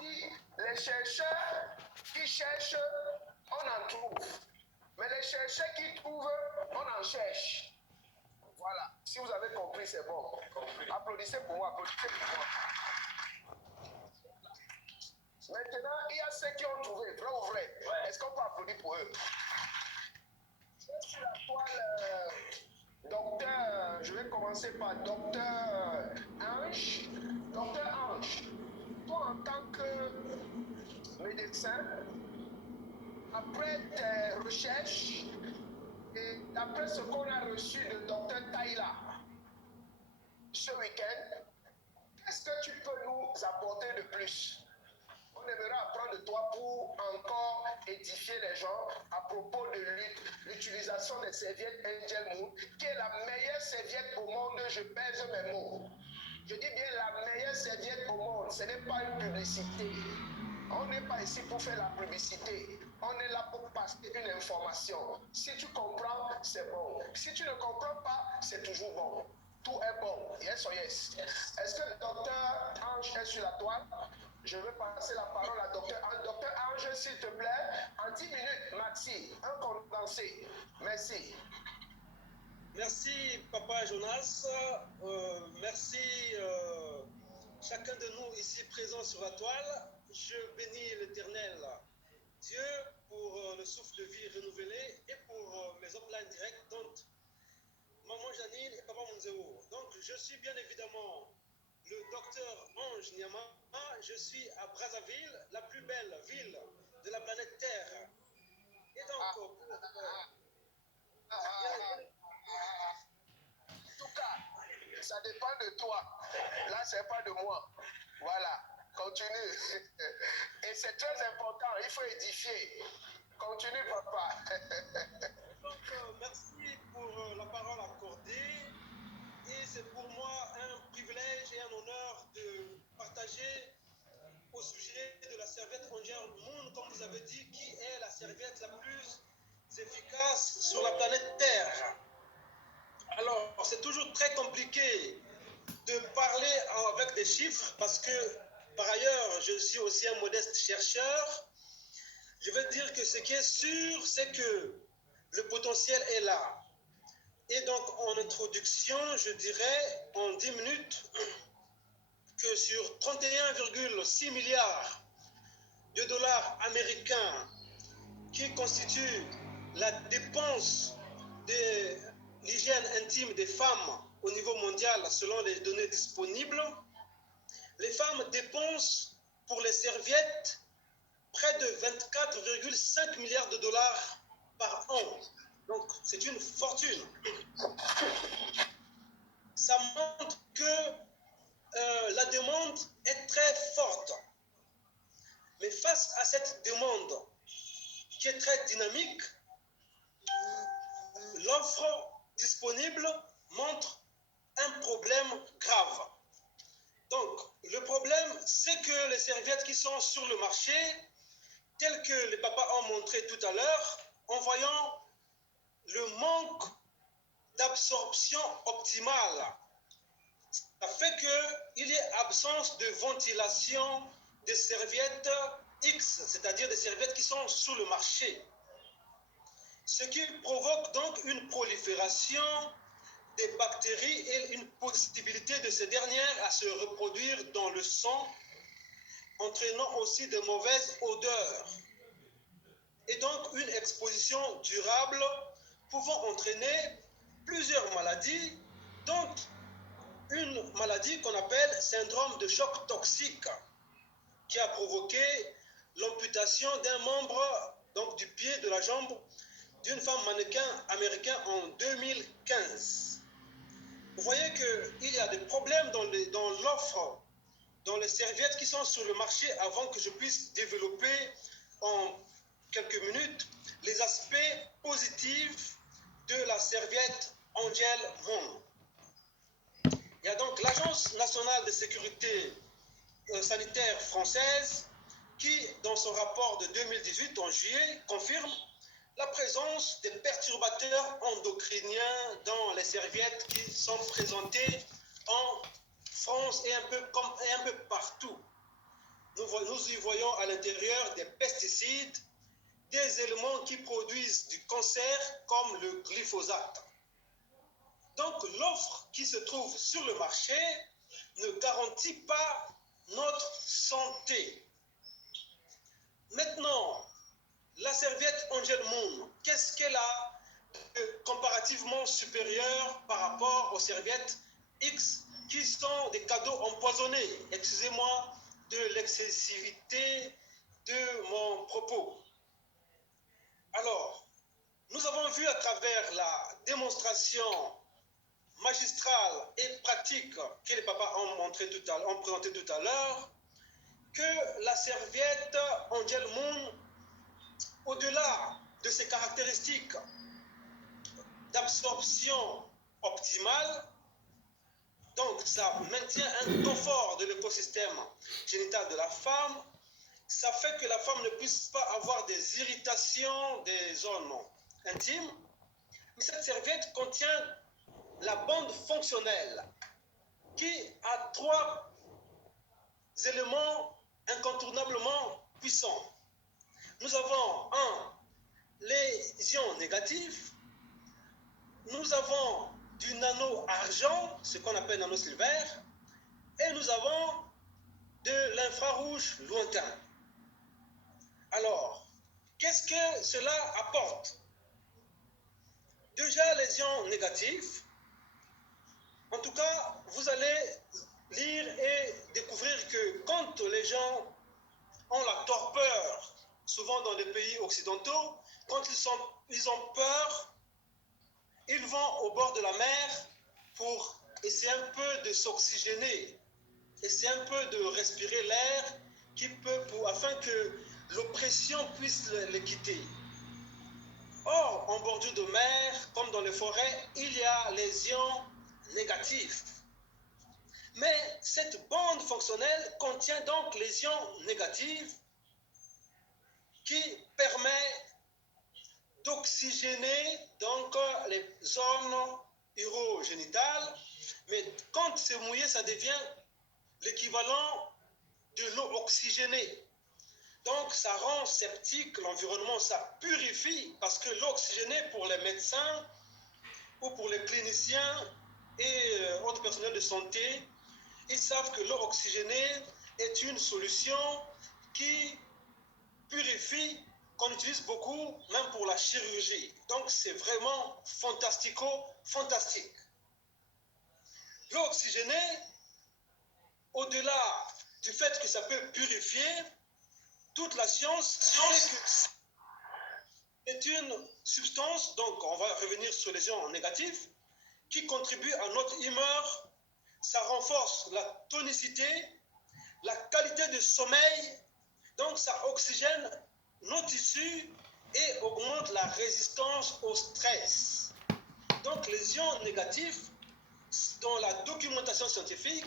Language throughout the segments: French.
dit, les chercheurs qui cherchent, on en trouve. Mais les chercheurs qui trouvent, on en cherche. Voilà. Si vous avez compris, c'est bon. Applaudissez pour moi, applaudissez pour moi. Maintenant, il y a ceux qui ont trouvé, vrai ou vrai. Est-ce qu'on peut applaudir pour eux? Sur la toile, docteur, je vais commencer par docteur Ange. Docteur Ange, toi en tant que médecin, après tes recherches et d'après ce qu'on a reçu de docteur Taïla ce week-end, qu'est-ce que tu peux nous apporter de plus? On aimerait apprendre de toi pour encore édifier les gens à propos de l'utilisation des serviettes Angel Moon, qui est la meilleure serviette au monde, je pèse mes mots. Je dis bien la meilleure serviette au monde, ce n'est pas une publicité. On n'est pas ici pour faire la publicité. On est là pour passer une information. Si tu comprends, c'est bon. Si tu ne comprends pas, c'est toujours bon. Tout est bon. Yes or yes. Est-ce que le docteur Ange est sur la toile? Je vais passer la parole à docteur Ange. Docteur Ange, s'il te plaît, en 10 minutes, maxi, un condensé. Merci. Merci, Papa Jonas. Merci chacun de nous ici présents sur la toile. Je bénis l'Éternel Dieu pour le souffle de vie renouvelé et pour mes upline directs, donc Maman Janine et Papa Monzeo. Donc, je suis bien évidemment le docteur Ange Nyama. Je suis à Brazzaville, la plus belle ville de la planète Terre. Et donc, en tout cas, ça dépend de toi. Là, c'est pas de moi. Voilà. Continue. Et c'est très important. Il faut édifier. Continue, papa. Donc, merci pour la parole accordée. Et c'est pour moi un privilège et un honneur de partager au sujet de la serviette Angel Moon, comme vous avez dit, qui est la serviette la plus efficace sur la planète Terre. Alors, c'est toujours très compliqué de parler avec des chiffres parce que, par ailleurs, je suis aussi un modeste chercheur. Je veux dire que ce qui est sûr, c'est que le potentiel est là. Et donc, en introduction, je dirais en 10 minutes que sur 31,6 milliards de dollars américains qui constituent la dépense de l'hygiène intime des femmes au niveau mondial selon les données disponibles, les femmes dépensent pour les serviettes près de 24,5 milliards de dollars par an. Donc, c'est une fortune. Ça montre que la demande est très forte. Mais face à cette demande qui est très dynamique, l'offre disponible montre un problème grave. Donc, le problème, c'est que les serviettes qui sont sur le marché, telles que les papas ont montré tout à l'heure, en voyant le manque d'absorption optimale, ça fait qu'il y ait absence de ventilation des serviettes X, c'est-à-dire des serviettes qui sont sur le marché. Ce qui provoque donc une prolifération des bactéries et une possibilité de ces dernières à se reproduire dans le sang, entraînant aussi de mauvaises odeurs. Et donc une exposition durable pouvant entraîner plusieurs maladies, dont une maladie qu'on appelle syndrome de choc toxique, qui a provoqué l'amputation d'un membre, donc du pied, de la jambe, d'une femme mannequin américain en 2015. Vous voyez qu'il y a des problèmes dans l'offre, dans les serviettes qui sont sur le marché, avant que je puisse développer en quelques minutes les aspects positifs de la serviette Angel Moon. Il y a donc l'Agence nationale de sécurité sanitaire française qui, dans son rapport de 2018 en juillet, confirme la présence des perturbateurs endocriniens dans les serviettes qui sont présentées en France et un peu partout. nous y voyons à l'intérieur des pesticides, des éléments qui produisent du cancer comme le glyphosate. Donc l'offre qui se trouve sur le marché ne garantit pas notre santé. Maintenant, la serviette Angel Moon, qu'est-ce qu'elle a de comparativement supérieur par rapport aux serviettes X qui sont des cadeaux empoisonnés? Excusez-moi de l'excessivité de mon propos. Alors, nous avons vu à travers la démonstration magistrale et pratique que les papas ont présenté tout à l'heure, que la serviette Angel Moon, au-delà de ses caractéristiques d'absorption optimale, donc ça maintient un confort de l'écosystème génital de la femme, ça fait que la femme ne puisse pas avoir des irritations des zones intimes. Mais cette serviette contient la bande fonctionnelle qui a 3 éléments incontournablement puissants. Nous avons les ions négatifs, nous avons du nano-argent, ce qu'on appelle nano-silver, et nous avons de l'infrarouge lointain. Alors, qu'est-ce que cela apporte? Déjà, les ions négatifs, en tout cas, vous allez lire et découvrir que quand les gens ont la torpeur, souvent dans les pays occidentaux, quand ils ont peur, ils vont au bord de la mer pour essayer un peu de s'oxygéner, essayer un peu de respirer l'air afin que l'oppression puisse les quitter. Or, en bordure de mer, comme dans les forêts, il y a les ions négatifs. Mais cette bande fonctionnelle contient donc les ions négatifs qui permet d'oxygéner donc les zones urogénitales. Mais quand c'est mouillé, ça devient l'équivalent de l'eau oxygénée. Donc ça rend sceptique l'environnement, ça purifie, parce que l'eau oxygénée pour les médecins ou pour les cliniciens et autres personnels de santé, ils savent que l'eau oxygénée est une solution qui purifie, qu'on utilise beaucoup, même pour la chirurgie. Donc c'est vraiment fantastique. L'eau oxygénée, au-delà du fait que ça peut purifier, toute la science sait que c'est une substance, donc on va revenir sur les ions négatifs, qui contribue à notre humeur. Ça renforce la tonicité, la qualité de sommeil, donc ça oxygène nos tissus et augmente la résistance au stress. Donc les ions négatifs, dans la documentation scientifique,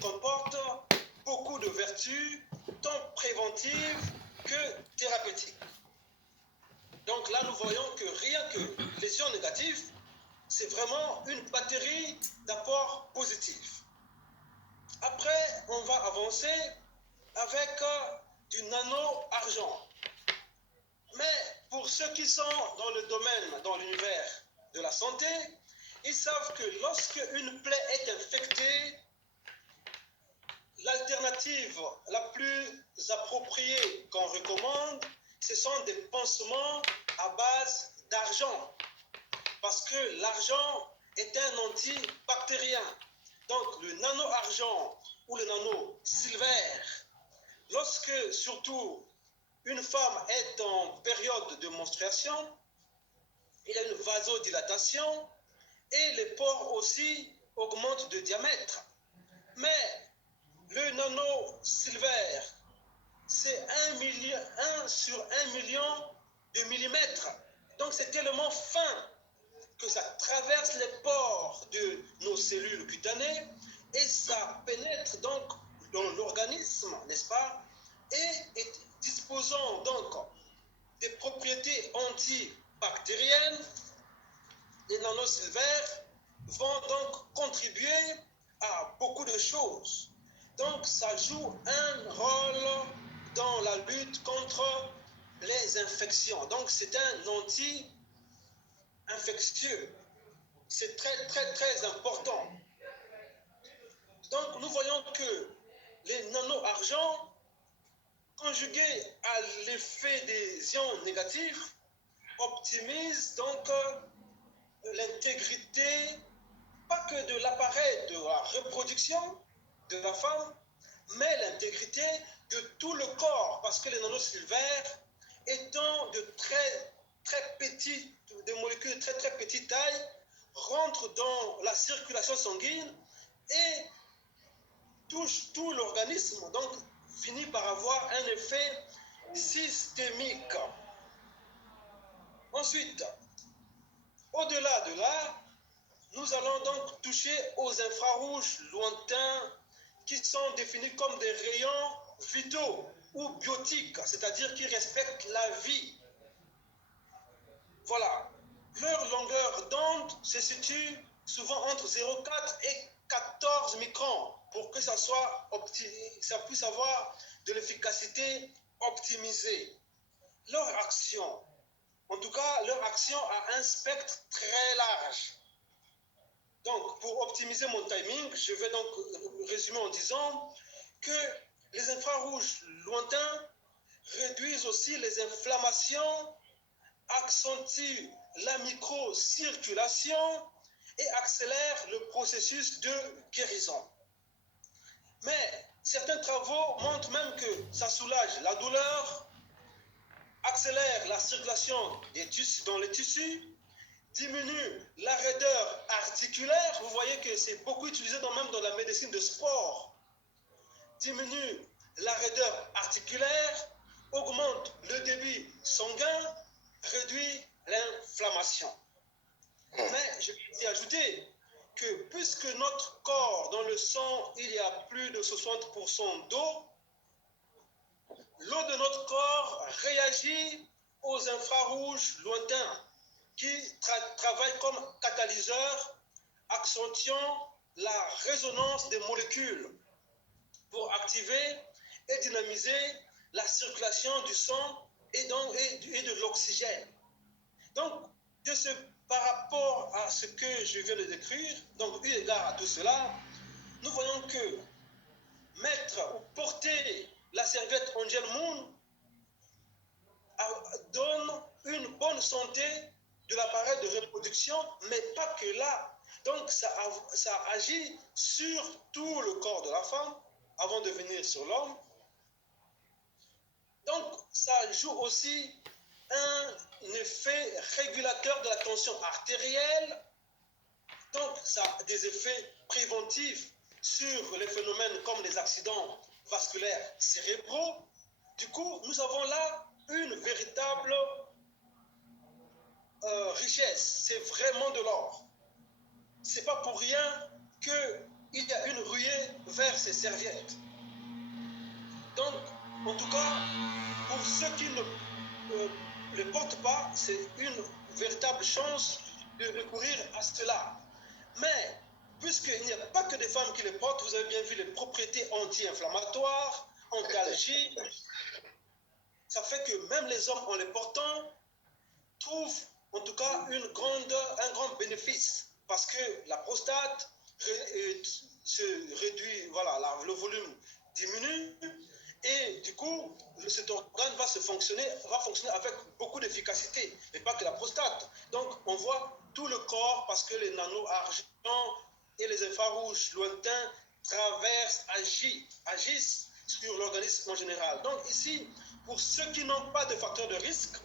comportent beaucoup de vertus, tant préventives que thérapeutiques. Donc là, nous voyons que rien que les ions négatifs, c'est vraiment une batterie d'apports positifs. Après, on va avancer avec du nano-argent. Mais pour ceux qui sont dans le domaine, dans l'univers de la santé, ils savent que lorsque une plaie est infectée, l'alternative la plus appropriée qu'on recommande, ce sont des pansements à base d'argent. Parce que l'argent est un antibactérien. Donc le nano-argent ou le nano-silver, lorsque surtout une femme est en période de menstruation, il y a une vasodilatation et les pores aussi augmentent de diamètre. Mais le nano-silver, c'est 1 sur 1 million de millimètres. Donc c'est tellement fin que ça traverse les pores de nos cellules cutanées et ça pénètre donc dans l'organisme, n'est-ce pas? Et disposant donc des propriétés antibactériennes, les nanosilver vont donc contribuer à beaucoup de choses. Donc, ça joue un rôle dans la lutte contre les infections. Donc, c'est un anti-infectieux. C'est très, très, très important. Donc, nous voyons que les nano-argents, conjugués à l'effet des ions négatifs, optimisent donc l'intégrité, pas que de l'appareil de la reproduction de la femme, mais l'intégrité de tout le corps, parce que les nanosylvaires, étant de très, très petits, des molécules de très, très petite taille, rentrent dans la circulation sanguine et touchent tout l'organisme, donc finit par avoir un effet systémique. Ensuite, au-delà de là, nous allons donc toucher aux infrarouges lointains qui sont définis comme des rayons vitaux ou biotiques, c'est-à-dire qui respectent la vie. Voilà. Leur longueur d'onde se situe souvent entre 0,4 et 14 microns pour que ça puisse avoir de l'efficacité optimisée. Leur action, en tout cas, leur action a un spectre très large. Donc, pour optimiser mon timing, je vais donc résumer en disant que les infrarouges lointains réduisent aussi les inflammations, accentuent la microcirculation et accélèrent le processus de guérison. Mais certains travaux montrent même que ça soulage la douleur, accélère la circulation dans les tissus, diminue la raideur articulaire. Vous voyez que c'est beaucoup utilisé même dans la médecine de sport. Diminue la raideur articulaire, augmente le débit sanguin, réduit l'inflammation. Mais je peux y ajouter que puisque notre corps, dans le sang, il y a plus de 60% d'eau, l'eau de notre corps réagit aux infrarouges lointains qui travaillent comme catalyseurs, accentuant la résonance des molécules pour activer et dynamiser la circulation du sang et de l'oxygène. Donc, par rapport à ce que je viens de décrire, donc eu égard à tout cela, nous voyons que mettre ou porter la serviette Angel Moon donne une bonne santé de l'appareil de reproduction, mais pas que là. Donc, ça agit sur tout le corps de la femme avant de venir sur l'homme. Donc, ça joue aussi un effet régulateur de la tension artérielle. Donc, ça a des effets préventifs sur les phénomènes comme les accidents vasculaires cérébraux. Du coup, nous avons là une véritable richesse. C'est vraiment de l'or. C'est pas pour rien qu'il y a une ruée vers ces serviettes. Donc, en tout cas, pour ceux qui ne le portent pas, c'est une véritable chance de recourir à cela. Mais, puisqu'il n'y a pas que des femmes qui les portent, vous avez bien vu les propriétés anti-inflammatoires, antalgiques. Ça fait que même les hommes, en les portant, trouvent en tout cas un grand bénéfice. Parce que la prostate se réduit, voilà, le volume diminue. Et du coup, cet organe va fonctionner avec beaucoup d'efficacité, et pas que la prostate. Donc, on voit tout le corps parce que les nano-argents et les infrarouges lointains agissent sur l'organisme en général. Donc ici, pour ceux qui n'ont pas de facteurs de risque,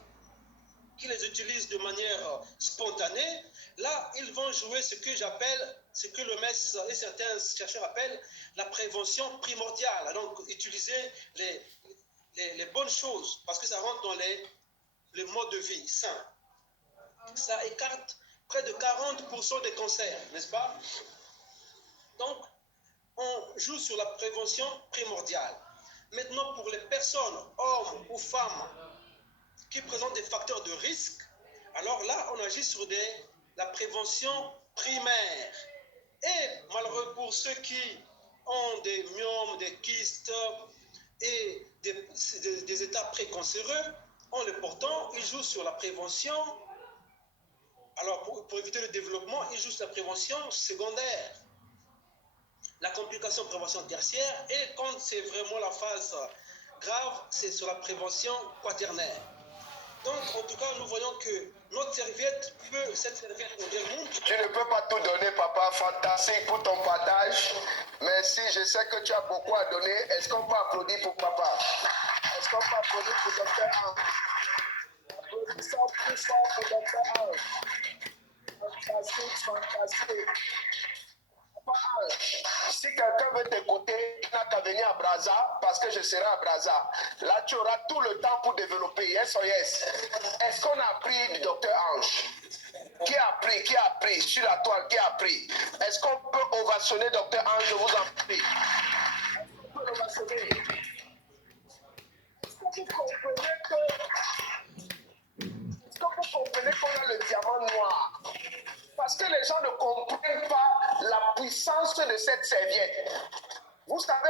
qui les utilisent de manière spontanée, là, ils vont jouer ce que le MES et certains chercheurs appellent la prévention primordiale. Donc, utiliser les bonnes choses, parce que ça rentre dans les modes de vie sains. Ça écarte près de 40% des cancers, n'est-ce pas? Donc, on joue sur la prévention primordiale. Maintenant, pour les personnes, hommes ou femmes, qui présentent des facteurs de risque, alors là, on agit sur la prévention primaire. Et malheureux pour ceux qui ont des myomes, des kystes et des états précancéreux, en le portant, ils jouent sur la prévention. Alors, pour éviter le développement, ils jouent sur la prévention secondaire, la complication prévention tertiaire, et quand c'est vraiment la phase grave, c'est sur la prévention quaternaire. Donc, en tout cas, nous voyons que notre serviette cette serviette modèle montre. Tu ne peux pas tout donner, papa. Fantastique pour ton partage. Merci, je sais que tu as beaucoup à donner. Est-ce qu'on peut applaudir pour papa? Est-ce qu'on peut applaudir pour Dr. Ange? Applaudissons plus fort pour Dr. Ange. Fantastique, fantastique. Papa Ange, si quelqu'un veut t'écouter, il n'a qu'à venir à Brazza, parce que je serai à Brazza. Là, tu auras tout le temps pour développer. Yes or yes? Est-ce qu'on a appris du Dr. Ange? Qui a appris sur la toile, qui a appris? Est-ce qu'on peut ovationner Dr. Ange? Je vous en prie. Est-ce qu'on peut l'ovationner? Est-ce que vous comprenez qu'on a le diamant noir? Parce que les gens ne comprennent pas la puissance de cette serviette. Vous savez,